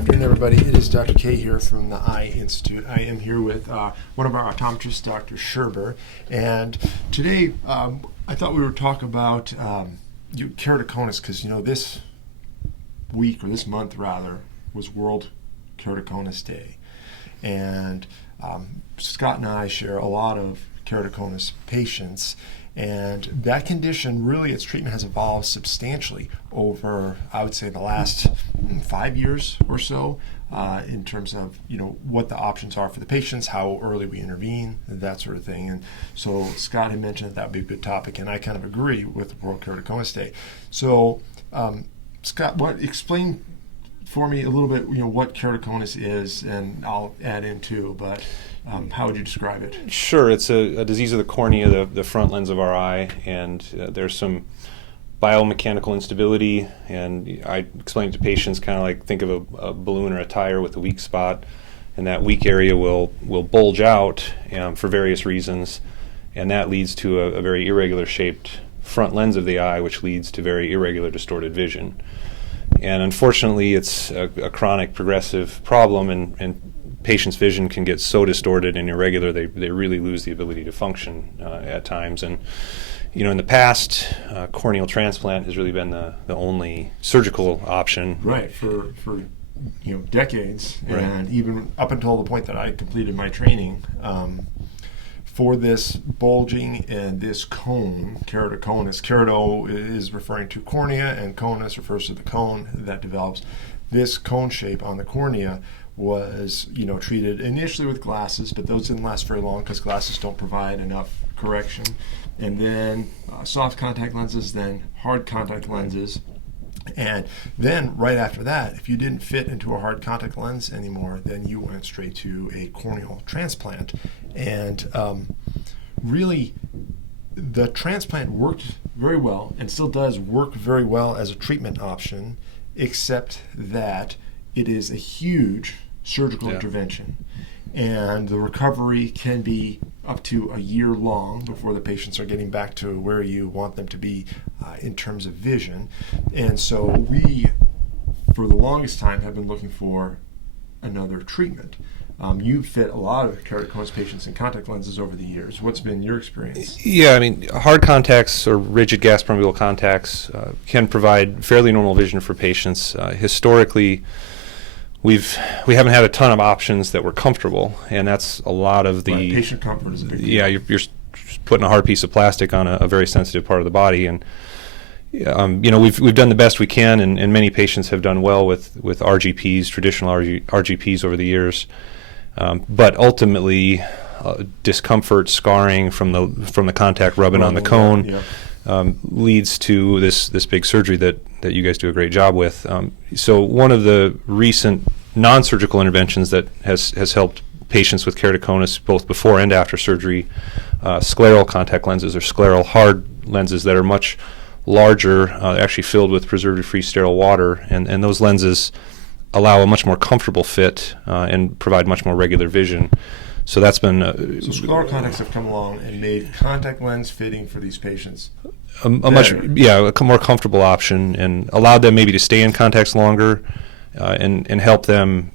afternoon, everybody. It is Dr. K here from the Eye Institute. I am here with one of our optometrists, Dr. Sherber, and today I thought we would talk about keratoconus because, this week, or this month rather, was World Keratoconus Day. And Scott and I share a lot of keratoconus patients, and that condition, really, its treatment has evolved substantially over, I would say, the last 5 years or so, in terms of, what the options are for the patients, how early we intervene, that sort of thing. And so Scott had mentioned that would be a good topic, and I kind of agree with World Keratoconus Day. So, Scott, explain for me a little bit, what keratoconus is, and I'll add in too, but how would you describe it? Sure. It's a disease of the cornea, the front lens of our eye, and there's some biomechanical instability, and I explain to patients kind of like think of a balloon or a tire with a weak spot, and that weak area will bulge out for various reasons, and that leads to a very irregular shaped front lens of the eye, which leads to very irregular distorted vision. And unfortunately, it's a chronic progressive problem, and patients' vision can get so distorted and irregular they really lose the ability to function at times. And in the past, corneal transplant has really been the only surgical option. Right, for decades, right. And even up until the point that I completed my training, for this bulging and this cone, keratoconus. Kerato is referring to cornea, and conus refers to the cone that develops. This cone shape on the cornea was, treated initially with glasses, but those didn't last very long because glasses don't provide enough correction. And then soft contact lenses, then hard contact lenses. And then right after that, if you didn't fit into a hard contact lens anymore, then you went straight to a corneal transplant. And really, the transplant worked very well and still does work very well as a treatment option, except that it is a huge surgical intervention. And the recovery can be up to a year long before the patients are getting back to where you want them to be in terms of vision. And so we, for the longest time, have been looking for another treatment. You've fit a lot of keratoconus patients in contact lenses over the years. What's been your experience? Yeah, hard contacts or rigid gas permeable contacts can provide fairly normal vision for patients. Historically, we haven't had a ton of options that were comfortable, and that's a lot of the patient comfort is a big deal. Yeah, you're putting a hard piece of plastic on a very sensitive part of the body, and we've done the best we can, and many patients have done well with RGPs, traditional RGPs over the years, but ultimately discomfort, scarring from the contact rubbing on the cone. Leads to this big surgery that you guys do a great job with. So one of the recent non-surgical interventions that has helped patients with keratoconus both before and after surgery, scleral contact lenses, or scleral hard lenses that are much larger, actually filled with preservative-free sterile water, and those lenses allow a much more comfortable fit and provide much more regular vision. So that's been... so scleral contacts have come along and made contact lens fitting for these patients a more comfortable option, and allowed them maybe to stay in contacts longer and help them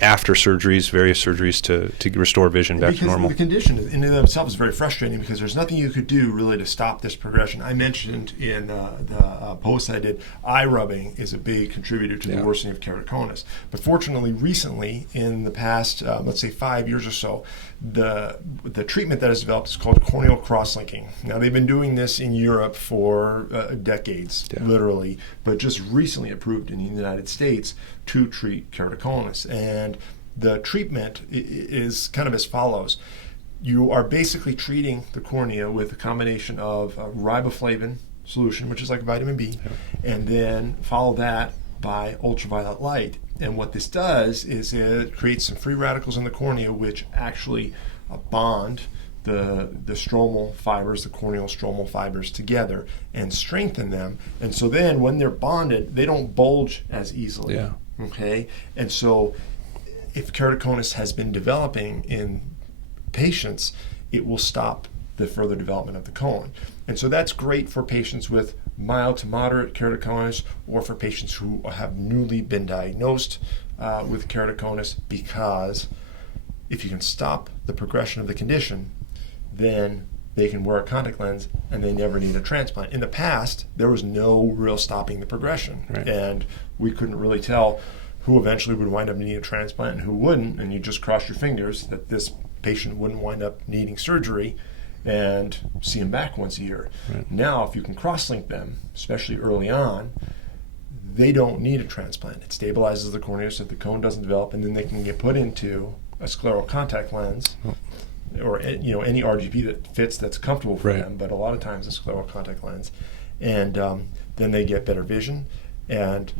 after surgeries, various surgeries, to restore vision back to normal. The condition in and of itself is very frustrating because there's nothing you could do really to stop this progression. I mentioned in the post I did, eye rubbing is a big contributor to the worsening of keratoconus. But fortunately, recently, in the past, let's say 5 years or so, the treatment that has developed is called corneal crosslinking. Now, they've been doing this in Europe for decades, literally, but just recently approved in the United States to treat keratoconus. And the treatment is kind of as follows. You are basically treating the cornea with a combination of riboflavin solution, which is like vitamin B, and then follow that by ultraviolet light. And what this does is it creates some free radicals in the cornea, which actually bond the stromal fibers, the corneal stromal fibers together and strengthen them. And so then when they're bonded, they don't bulge as easily. Okay? And so if keratoconus has been developing in patients, it will stop the further development of the cone. And so that's great for patients with mild to moderate keratoconus, or for patients who have newly been diagnosed with keratoconus, because if you can stop the progression of the condition, then they can wear a contact lens and they never need a transplant. In the past, there was no real stopping the progression, Right. and we couldn't really tell who eventually would wind up needing a transplant and who wouldn't, and you just cross your fingers that this patient wouldn't wind up needing surgery and see them back once a year. Right. Now, if you can cross-link them, especially early on, they don't need a transplant. It stabilizes the cornea so that the cone doesn't develop, and then they can get put into a scleral contact lens, or any RGP that fits, that's comfortable for Right. them, but a lot of times a scleral contact lens, and then they get better vision. And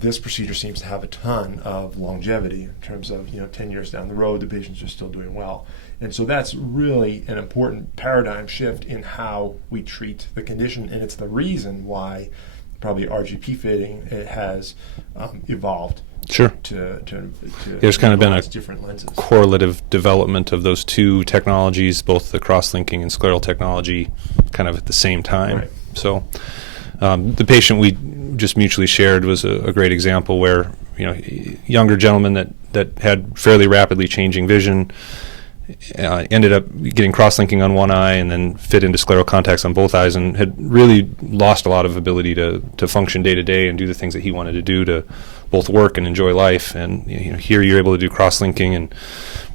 this procedure seems to have a ton of longevity in terms of 10 years down the road, the patients are still doing well. And so that's really an important paradigm shift in how we treat the condition, and it's the reason why probably RGP fitting has evolved. Sure. To There's kind of been a different lenses. correlative development of those two technologies, both the cross-linking and scleral technology, kind of at the same time. Right. So the patient we just mutually shared was a great example where, younger gentleman that had fairly rapidly changing vision, ended up getting cross-linking on one eye and then fit into scleral contacts on both eyes, and had really lost a lot of ability to function day to day and do the things that he wanted to do to both work and enjoy life. And here you're able to do cross-linking and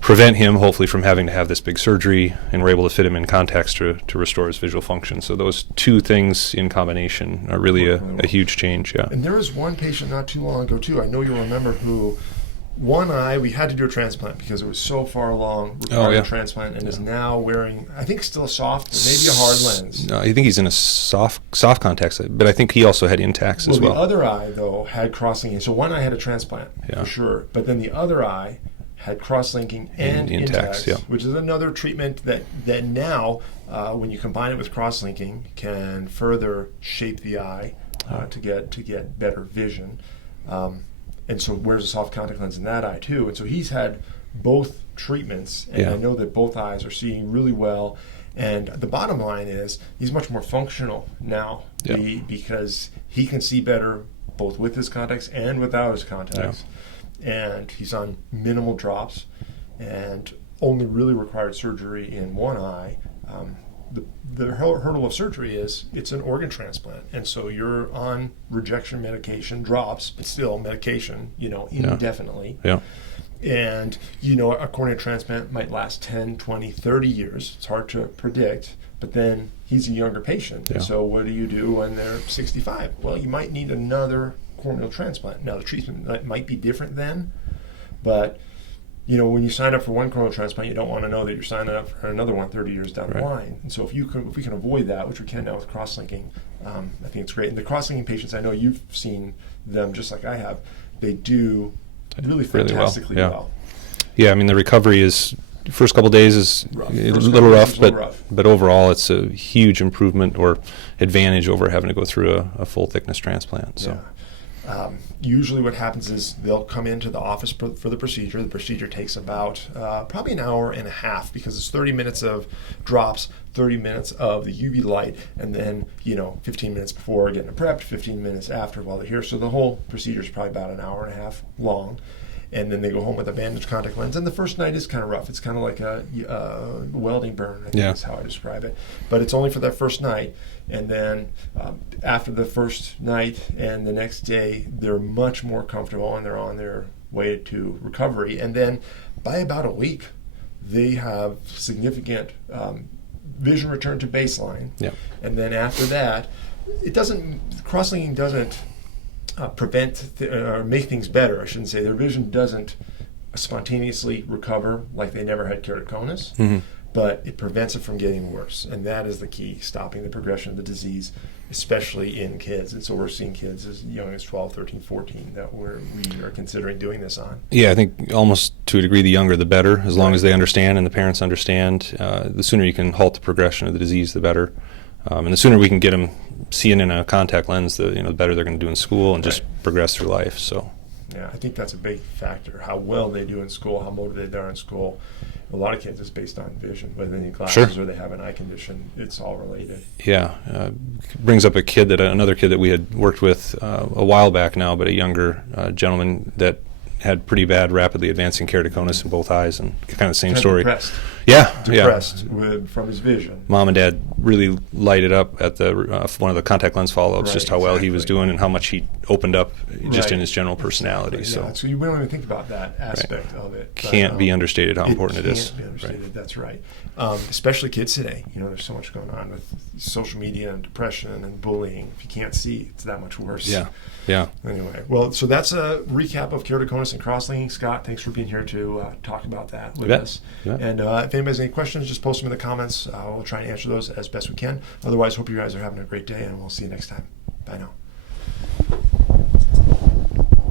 prevent him hopefully from having to have this big surgery, and we're able to fit him in contacts to restore his visual function. So those two things in combination are really a huge change. Yeah. And there was one patient not too long ago too, I know you'll remember, who one eye we had to do a transplant because it was so far along, required a transplant, and is now wearing, I think, still a soft, maybe a hard lens. No, I think he's in a soft contacts, but I think he also had intacts as well. The other eye though had cross-linking, so one eye had a transplant for sure, but then the other eye had cross-linking and intacts, which is another treatment that now, when you combine it with cross-linking, can further shape the eye to get better vision. And so wears a soft contact lens in that eye too. And so he's had both treatments, and I know that both eyes are seeing really well. And the bottom line is he's much more functional now because he can see better both with his contacts and without his contacts. And he's on minimal drops and only really required surgery in one eye. The hurdle of surgery is it's an organ transplant, and so you're on rejection medication, drops, but still medication, indefinitely. Yeah. And, a cornea transplant might last 10, 20, 30 years. It's hard to predict, but then he's a younger patient. Yeah. So what do you do when they're 65? Well, you might need another corneal transplant. Now, the treatment might be different then, but when you sign up for one corneal transplant, you don't want to know that you're signing up for another one 30 years down the line. And so if we can avoid that, which we can now with cross-linking, I think it's great. And the cross-linking patients, I know you've seen them just like I have, they do really fantastically well. Yeah, I mean, the recovery is, first couple of days is a little rough, but overall it's a huge improvement or advantage over having to go through a full thickness transplant. So. Usually what happens is they'll come into the office for the procedure. The procedure takes about probably an hour and a half, because it's 30 minutes of drops, 30 minutes of the UV light, and then 15 minutes before getting prepped, 15 minutes after while they're here. So the whole procedure is probably about an hour and a half long. And then they go home with a bandaged contact lens. And the first night is kind of rough. It's kind of like a welding burn, I think is how I describe it. But it's only for that first night. And then after the first night and the next day, they're much more comfortable and they're on their way to recovery. And then by about a week, they have significant vision return to baseline. Yeah. And then after that, cross-linking doesn't prevent or make things better. I shouldn't say their vision doesn't spontaneously recover like they never had keratoconus, but it prevents it from getting worse, and that is the key, stopping the progression of the disease, especially in kids. And so we're seeing kids as young as 12, 13, 14 that we are considering doing this on. Yeah, I think almost to a degree the younger the better, as long as they understand and the parents understand. The sooner you can halt the progression of the disease, the better. And the sooner we can get them seeing in a contact lens, the better they're going to do in school and just progress through life. So, yeah, I think that's a big factor. How well they do in school, how motivated they are in school. A lot of kids is based on vision, whether they need glasses or they have an eye condition. It's all related. Yeah, brings up another kid that we had worked with a while back now, but a younger gentleman that had pretty bad, rapidly advancing keratoconus in both eyes, and kind of the same Kind of story. depressed. Yeah, Depressed from his vision. Mom and Dad really lighted up at the one of the contact lens follow-ups, Right, just how well he was exactly. doing and how much he opened up just Right. in his general personality. Exactly, yeah. So you don't even think about that aspect of it. But, Can't be understated how important it is. Can't be understated. Right. That's right. Especially kids today. You know, there's so much going on with social media and depression and bullying. If you can't see, it's that much worse. Yeah, yeah. Anyway, well, so that's a recap of keratoconus and crosslinking. Scott, thanks for being here to talk about that with us. Yeah. And if anybody has any questions, just post them in the comments. We'll try and answer those as best we can. Otherwise, hope you guys are having a great day, and we'll see you next time. Bye now.